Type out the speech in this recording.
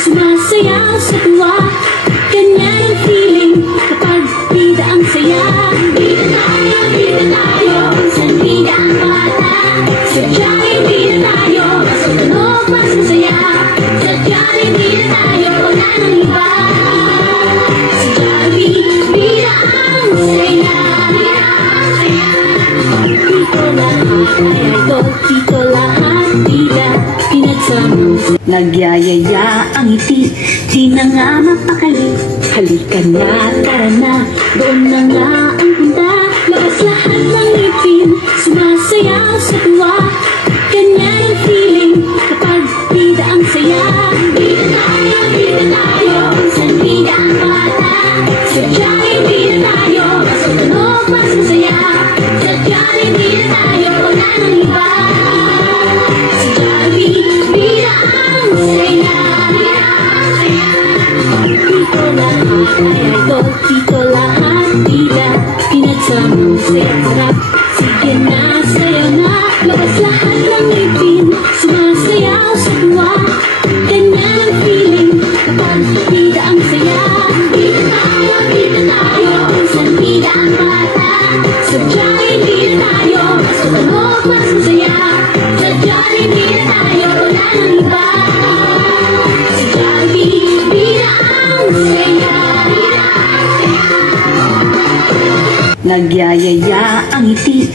sumasayaw sa tuwa. Ganyan ang feeling kapag bida ang saya. Bida tayo, minsan bida ang bata. Sadya'y bida tayo, masutunog masasaya. Sadya'y bida tayo, wala nang iba. Sadya'y bida ang saya. Dito lahat ay idol, dito lahat bida. Pinagsama nagyayaya ang ngiti, di na nga mapakali. Halika na, tara na, doon na nga ang punta. Labas lahat ng ngipin, sumasayaw sa tuwa. Ganyan ang feeling kapag bida ang saya. Bida tayo, minsan bida ang bata. Sadya'y bida tayo, masutunog masasaya. Sadya'y bida tayo, wala nang iba. Sadya'y bida ang saya. Dito lahat ay idol, dito lahat bida. Pinagsamang saya sarap, sige na, sayo na. Labas lahat ng ngipin, sumasayaw sa tuwa. Ganyan ang feeling kapag bida ang saya. Bida tayo, minsan bida ang bata. Sadya'y bida tayo, masutunog masasaya. Sadya'y bida tayo, wala nang iba. Sadya'y bida ang saya. Nagyayaya ang ngiti,